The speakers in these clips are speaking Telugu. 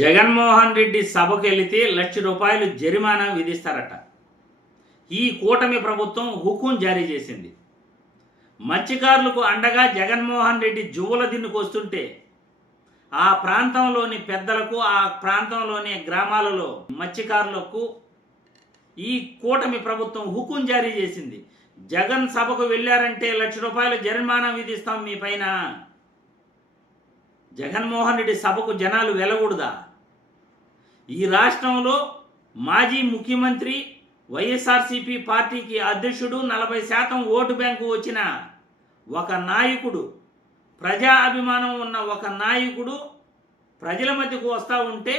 జగన్మోహన్ రెడ్డి సభకు వెళితే ₹1,00,000 జరిమానా విధిస్తారట. ఈ కూటమి ప్రభుత్వం హుకుం జారీ చేసింది. మత్స్యకారులకు అండగా జగన్మోహన్ రెడ్డి జువ్వల దిన్నుకు వస్తుంటే ఆ ప్రాంతంలోని పెద్దలకు, ఆ ప్రాంతంలోని గ్రామాలలో మత్స్యకారులకు ఈ కూటమి ప్రభుత్వం హుకుం జారీ చేసింది. జగన్ సభకు వెళ్ళారంటే ₹1,00,000 జరిమానా విధిస్తాం మీ పైన. జగన్మోహన్ రెడ్డి సభకు జనాలు వెళ్ళకూడదా? ఈ రాష్ట్రంలో మాజీ ముఖ్యమంత్రి, వైఎస్ఆర్సీపీ పార్టీకి అధ్యక్షుడు, 40% ఓటు బ్యాంకు వచ్చిన ఒక నాయకుడు, ప్రజా అభిమానం ఉన్న ఒక నాయకుడు ప్రజల మధ్యకు వస్తూ ఉంటే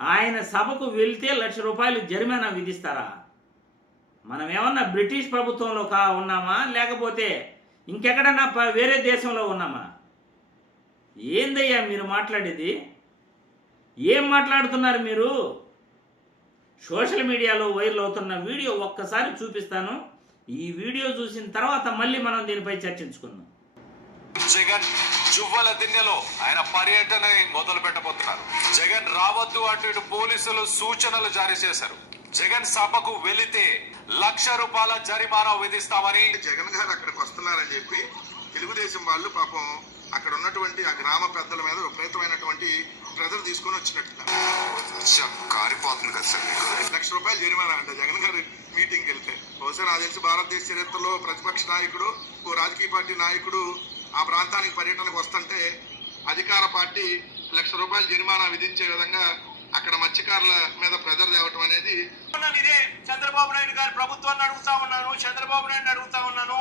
ఆయన సభకు వెళ్తే ₹1,00,000 జరిమానా విధిస్తారా? మనం ఏమన్నా బ్రిటిష్ ప్రభుత్వంలో ఉన్నామా, లేకపోతే ఇంకెక్కడన్నా వేరే దేశంలో ఉన్నామా? ఏందయ్యా మీరు మాట్లాడేది? ఏం మాట్లాడుతున్నారు మీరు? సోషల్ మీడియాలో వైరల్ అవుతున్న వీడియో ఒక్కసారి చూపిస్తాను. ఈ వీడియో చూసిన తర్వాత మళ్ళీ మనం దీనిపై చర్చించుకుందాం. జగన్ జువ్వల దిన్నెలో ఆయన పర్యటన మొదలు పెట్టబోతున్నారు. జగన్ రావద్దు అంటూ ఇటు పోలీసులు సూచనలు జారీ చేశారు. జగన్ సభకు వెళితే ₹1,00,000 జరిమానా విధిస్తామని జగన్ గారు అక్కడికి వస్తున్నారని చెప్పి తెలుగుదేశం వాళ్ళు పాపం అక్కడ ఉన్నటువంటి ఆ గ్రామ పెద్దల మీద విపరీతమైనటువంటి ప్రెజర్ తీసుకొని వచ్చినట్టుగా కారిపోతుంది కదా సార్. ₹1,00,000 జరిమానా అంట జగన్ గారు మీటింగ్కి వెళ్తే. బహుశా నాకు తెలిసి భారతదేశ చరిత్రలో ప్రతిపక్ష నాయకుడు, ఓ రాజకీయ పార్టీ నాయకుడు ఆ ప్రాంతానికి పర్యటనకు వస్తుంటే అధికార పార్టీ ₹1,00,000 జరిమానా విధించే విధంగా అక్కడ మత్స్యకారుల మీద ప్రెజర్ తేవటం అనేది. ఇదే చంద్రబాబు నాయుడు గారి ప్రభుత్వాన్ని అడుగుతా ఉన్నాను, చంద్రబాబు నాయుడు అడుగుతా ఉన్నాను,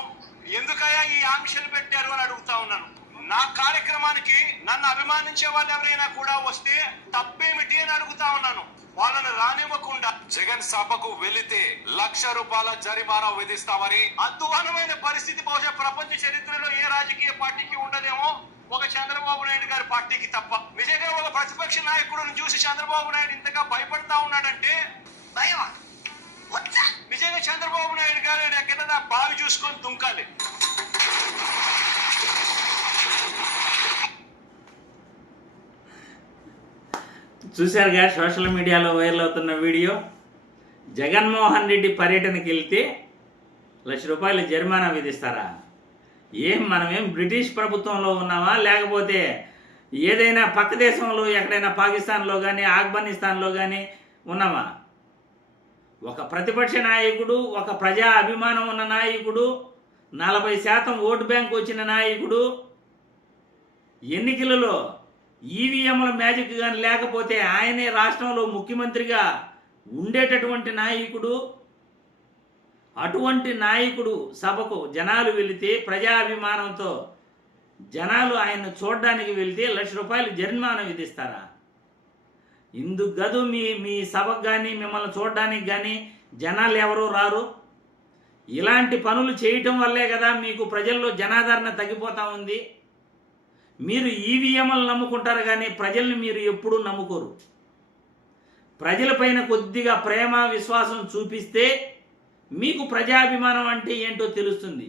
ఎందుకయ్యా ఈ ఆంక్షలు పెట్టారు అని అడుగుతా ఉన్నాను. నా కార్యక్రమానికి నన్ను అభిమానించే వాళ్ళు ఎవరైనా కూడా వస్తే తప్పేమిటి అని అడుగుతా ఉన్నాను. వాళ్ళని రానివ్వకుండా జగన్ సభకు వెళితే ₹1,00,000 జరిమానా విధిస్తామని అధ్వానమైన పరిస్థితి బహుశా ప్రపంచ చరిత్రలో ఏ రాజకీయ పార్టీకి ఉండదేమో, ఒక చంద్రబాబు నాయుడు గారి పార్టీకి తప్ప. నిజంగా ఒక ప్రతిపక్ష నాయకుడిని చూసి చంద్రబాబు నాయుడు ఇంతగా భయపడతా ఉన్నాడంటే భయమా? నిజంగా చంద్రబాబు నాయుడు గారు ఎక్కడైనా బావి చూసుకొని దుంకాలి. చూశారుగా సోషల్ మీడియాలో వైరల్ అవుతున్న వీడియో. జగన్మోహన్ రెడ్డి పర్యటనకి వెళ్తే ₹1,00,000 జరిమానా విధిస్తారా? మనమేం బ్రిటిష్ ప్రభుత్వంలో ఉన్నామా, లేకపోతే ఏదైనా పక్క దేశంలో ఎక్కడైనా పాకిస్తాన్లో కానీ ఆఫ్ఘనిస్తాన్లో కానీ ఉన్నామా? ఒక ప్రతిపక్ష నాయకుడు, ఒక ప్రజా అభిమానం ఉన్న నాయకుడు, 40% ఓటు బ్యాంకు వచ్చిన నాయకుడు, ఎన్నికలలో ఈవీఎంల మ్యాజిక్ కానీ లేకపోతే ఆయనే రాష్ట్రంలో ముఖ్యమంత్రిగా ఉండేటటువంటి నాయకుడు, అటువంటి నాయకుడు సభకు జనాలు వెళితే ప్రజాభిమానంతో జనాలు ఆయన్ను చూడడానికి వెళితే ₹1,00,000 జరిమానా విధిస్తారా? ఇందుకు గదు మీ సభకు కానీ మిమ్మల్ని చూడడానికి కానీ జనాలు ఎవరూ రారు. ఇలాంటి పనులు చేయటం వల్లే కదా మీకు ప్రజల్లో జనాదరణ తగ్గిపోతూ ఉంది. మీరు ఈవీఎంలు నమ్ముకుంటారు కానీ ప్రజల్ని మీరు ఎప్పుడూ నమ్ముకోరు. ప్రజలపైన కొద్దిగా ప్రేమ, విశ్వాసం చూపిస్తే మీకు ప్రజాభిమానం అంటే ఏంటో తెలుస్తుంది.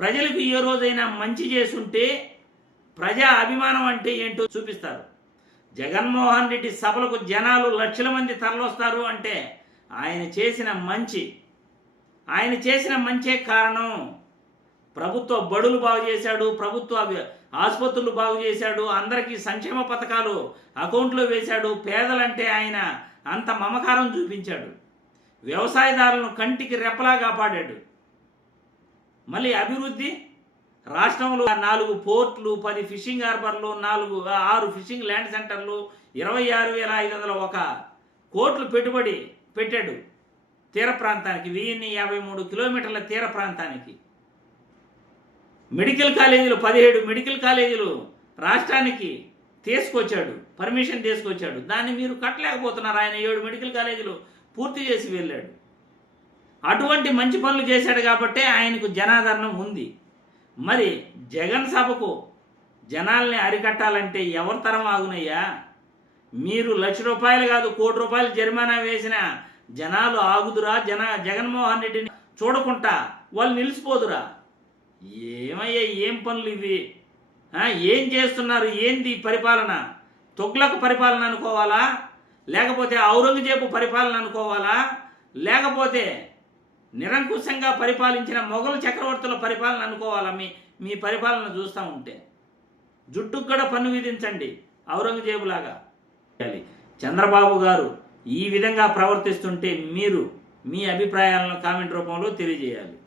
ప్రజలకు ఏ రోజైనా మంచి చేసుంటే ప్రజా అభిమానం అంటే ఏంటో చూపిస్తారు. జగన్మోహన్ రెడ్డి సభలకు జనాలు లక్షల మంది తరలొస్తారు అంటే ఆయన చేసిన మంచే కారణం. ప్రభుత్వ బడులు బాగు చేశాడు, ప్రభుత్వ ఆసుపత్రులు బాగు చేశాడు, అందరికీ సంక్షేమ పథకాలు అకౌంట్లో వేశాడు, పేదలంటే ఆయన అంత మమకారం చూపించాడు, వ్యవసాయదారులను కంటికి రెప్పలా కాపాడాడు. మళ్ళీ అభివృద్ధి, రాష్ట్రంలో 4 పోర్ట్లు, 10 ఫిషింగ్ హార్బర్లు, 6 ఫిషింగ్ ల్యాండ్ సెంటర్లు, 26,501 కోట్లు పెట్టుబడి పెట్టాడు తీర ప్రాంతానికి, 1053 కిలోమీటర్ల తీర ప్రాంతానికి. మెడికల్ కాలేజీలు 17 మెడికల్ కాలేజీలు రాష్ట్రానికి తీసుకొచ్చాడు, పర్మిషన్ తీసుకొచ్చాడు. దాన్ని మీరు కట్టలేకపోతున్నారు. ఆయన 7 మెడికల్ కాలేజీలు పూర్తి చేసి వెళ్ళాడు. అటువంటి మంచి పనులు చేశాడు కాబట్టి ఆయనకు జనాదరణ ఉంది. మరి జగన్ సభకు జనాల్ని అరికట్టాలంటే ఎవరి తరం ఆగునయ్యా? మీరు ₹1,00,000 కాదు ₹1,00,00,000 జరిమానా వేసిన జనాలు ఆగుదురా? జగన్మోహన్ రెడ్డిని చూడకుండా వాళ్ళు నిలిచిపోదురా? ఏమయ్యా, ఏం పనులు ఇవి? ఏం చేస్తున్నారు? ఏంది పరిపాలన? తుగ్లక్ పరిపాలన అనుకోవాలా, లేకపోతే ఔరంగజేబు పరిపాలన అనుకోవాలా, లేకపోతే నిరంకుశంగా పరిపాలించిన మొఘల్ చక్రవర్తుల పరిపాలన అనుకోవాలా? మీ పరిపాలన చూస్తూ ఉంటే జుట్టుకు కూడా పన్ను విధించండి ఔరంగజేబు లాగా. చంద్రబాబు గారు ఈ విధంగా ప్రవర్తిస్తుంటే మీరు మీ అభిప్రాయాలను కామెంట్ రూపంలో తెలియజేయాలి.